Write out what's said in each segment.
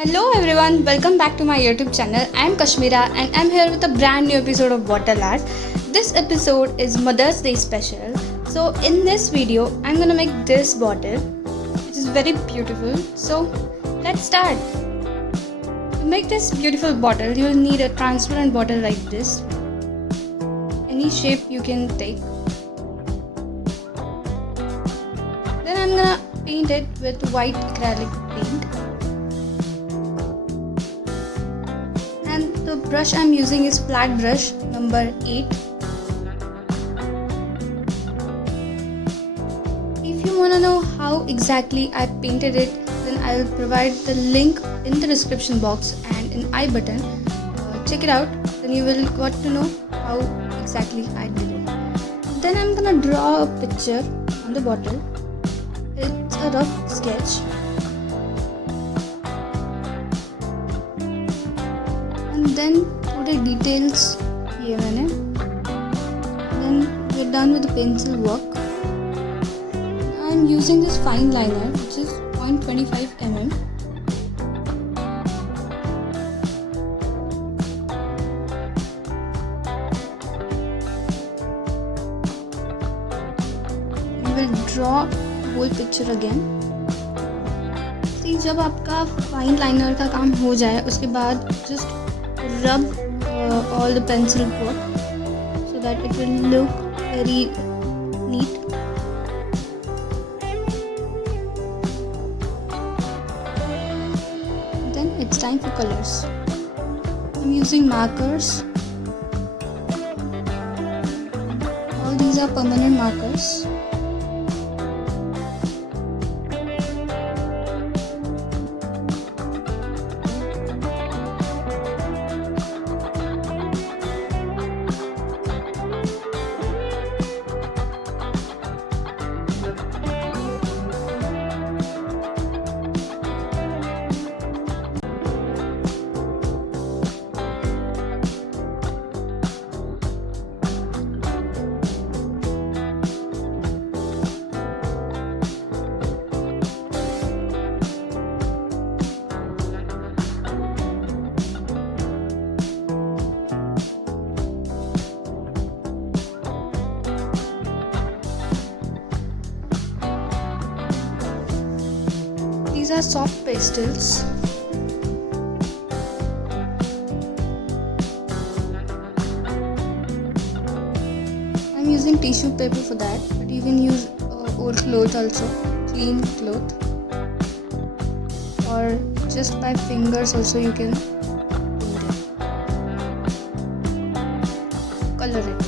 Hello everyone, welcome back to my YouTube channel. I am Kashmira and I am here with a brand new episode of Bottle Art. This episode is Mother's Day special. So in this video, I am gonna make this bottle, which is very beautiful. So let's start. To make this beautiful bottle, you will need a transparent bottle like this. Any shape you can take. Then I am gonna paint it with white acrylic paint. And the brush I'm using is flat brush number 8. If you want to know how exactly I painted it, then I will provide the link in the description box and in I button. Check it out, then you will got to know how exactly I did it. Then I'm gonna draw a picture on the bottle. It's a rough sketch. And then put the details here मैंने. Then we're done with the pencil work. I'm using this fine liner which is 0.25 mm. We will draw the whole picture again. See, जब आपका fine liner का काम हो जाए उसके बाद just rub all the pencil work so that it will look very neat. Then it's time for colors. I'm using markers. All these are permanent markers. These are soft pastels. I'm using tissue paper for that, but you can use old cloth also, clean cloth, or just by fingers also you can paint it. Color it.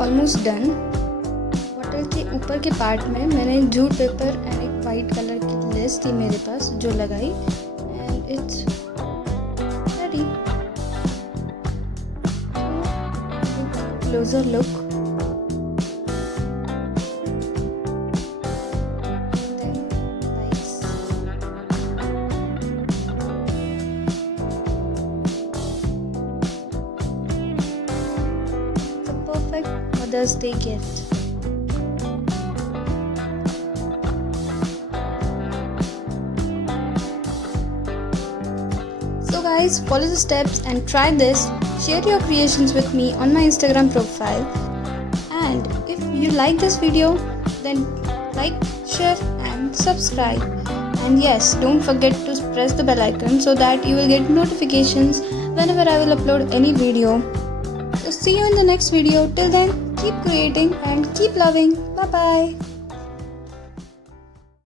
Almost done. Bottle के ऊपर के part में मैंने jute paper and एक white colour की less थी मेरे पास जो लगाई, and it's ready. Closure look. Perfect Mother's Day gift. So guys, follow the steps and try this. Share your creations with me on my Instagram profile. And if you like this video, then like, share and subscribe. And yes, don't forget to press the bell icon so that you will get notifications whenever I will upload any video. So see you in the next video. Till then, keep creating and keep loving. Bye bye.